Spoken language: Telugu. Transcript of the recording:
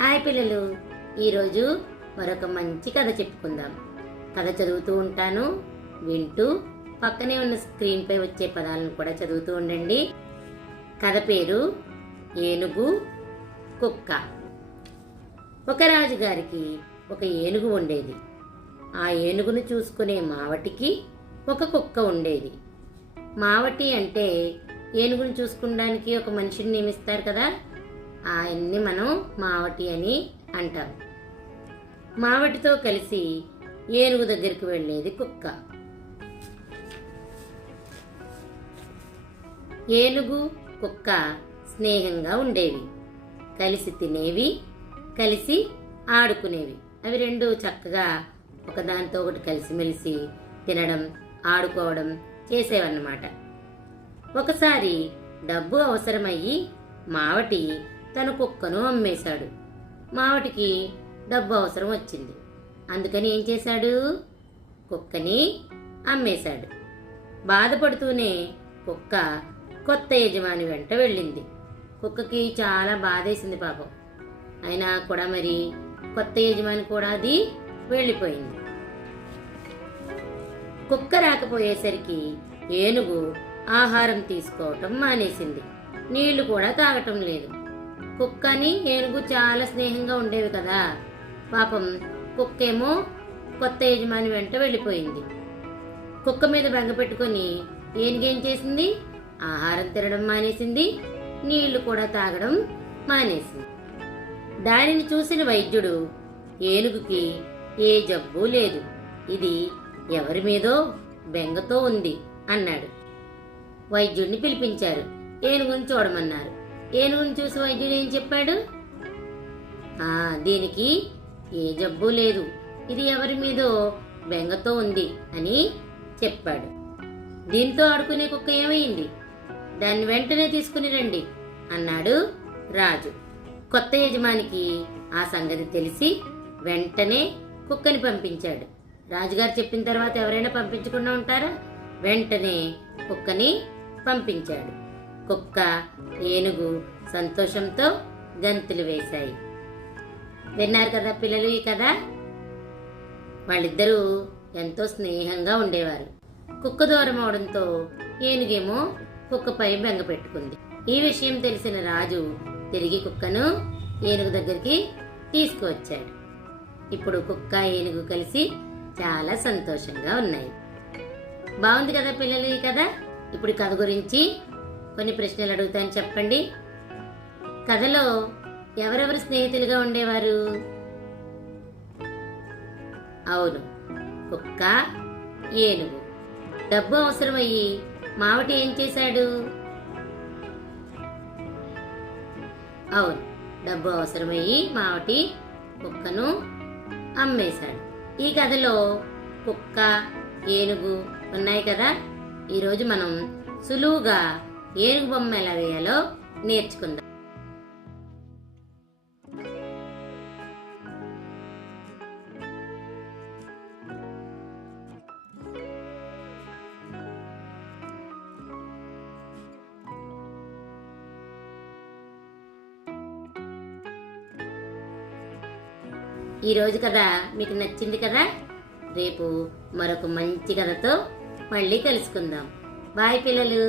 హాయ్ పిల్లలు, ఈరోజు మరొక మంచి కథ చెప్పుకుందాం. కథ చదువుతూ ఉంటాను, వింటూ పక్కనే ఉన్న స్క్రీన్ పై వచ్చే పదాలను కూడా చదువుతూ ఉండండి. కథ పేరు ఏనుగు కుక్క. ఒక రాజుగారికి ఒక ఏనుగు ఉండేది. ఆ ఏనుగును చూసుకునే మావటికి ఒక కుక్క ఉండేది. మావటి అంటే ఏనుగును చూసుకోవడానికి ఒక మనిషిని నియమిస్తారు కదా, ఆయన్ని మనం మావటి అని అంటాం. మావటితో కలిసి ఏనుగు దగ్గరికి వెళ్ళేది కుక్క. ఏనుగు కుక్క స్నేహంగా ఉండేవి, కలిసి తినేవి, కలిసి ఆడుకునేవి. అవి రెండు చక్కగా ఒకదానితో ఒకటి కలిసిమెలిసి తినడం, ఆడుకోవడం చేసేవన్నమాట. ఒకసారి డబ్బు అవసరమయ్యి మావటి తన కుక్కను అమ్మేశాడు. మావటికి డబ్బు అవసరం వచ్చింది, అందుకని ఏం చేశాడు? కుక్కని అమ్మేశాడు. బాధపడుతూనే కుక్క కొత్త యజమాని వెంట వెళ్ళింది. కుక్కకి చాలా బాధేసింది పాపం. అయినా కూడా మరి కొత్త యజమాని కూడా అది వెళ్ళిపోయింది. కుక్క రాకపోయేసరికి ఏనుగు ఆహారం తీసుకోవటం మానేసింది, నీళ్లు కూడా తాగటం లేదు. కుక్కని ఏనుగు చాలా స్నేహంగా ఉండేవి కదా, పాపం కుక్కేమో కొత్త యజమాని వెంట వెళ్ళిపోయింది. కుక్క మీద బెంగ పెట్టుకుని ఏనుగేం చేసింది? ఆహారం తినడం మానేసింది, నీళ్లు కూడా తాగడం మానేసింది. దానిని చూసిన వైద్యుడు ఏనుగుకి ఏ జబ్బు లేదు, ఇది ఎవరి మీదో బెంగతో ఉంది అన్నాడు. వైద్యుడిని పిలిపించారు, ఏనుగుని చూడమన్నారు. ఏనుగుని చూసి వైద్యుడు ఏం చెప్పాడు? దీనికి ఏ జబ్బు లేదు, ఇది ఎవరి మీదో బెంగతో ఉంది అని చెప్పాడు. దీంతో ఆడుకునే కుక్క ఏమైంది? దాన్ని వెంటనే తీసుకుని రండి అన్నాడు రాజు. కొత్త యజమానికి ఆ సంగతి తెలిసి వెంటనే కుక్కని పంపించాడు. రాజుగారు చెప్పిన తర్వాత ఎవరైనా పంపించకుండా ఉంటారా? వెంటనే కుక్కని పంపించాడు. కుక్క, ఏనుగు సంతోషంతో గంతులు వేశాయి. విన్నారు కదా పిల్లలు ఈ కథ? వాళ్ళిద్దరూ ఎంతో స్నేహంగా ఉండేవారు. కుక్క దూరం అవడంతో ఏనుగేమో కుక్కపై బెంగ పెట్టుకుంది. ఈ విషయం తెలిసిన రాజు తిరిగి కుక్కను ఏనుగు దగ్గరికి తీసుకువచ్చాడు. ఇప్పుడు కుక్క, ఏనుగు కలిసి చాలా సంతోషంగా ఉన్నాయి. బాగుంది కదా పిల్లలు ఈ కథ? ఇప్పుడు కథ గురించి కొన్ని ప్రశ్నలు అడుగుతాను, చెప్పండి. కథలో ఎవరెవరు స్నేహితులుగా ఉండేవారు? అవును, కుక్క, ఏనుగు. డబ్బు అవసరమయ్యి మావటి ఏం చేశాడు? అవును, డబ్బు అవసరమయ్యి మావటి కుక్కను అమ్మేశాడు. ఈ కథలో కుక్క, ఏనుగు ఉన్నాయి కదా. ఈరోజు మనం సులువుగా ఏనుగు బొమ్మ ఎలా వేయాలో నేర్చుకుందాం. ఈరోజు కథ మీకు నచ్చింది కదా? రేపు మరొక మంచి కథతో మళ్ళీ కలుసుకుందాం. బాయ్ పిల్లలు.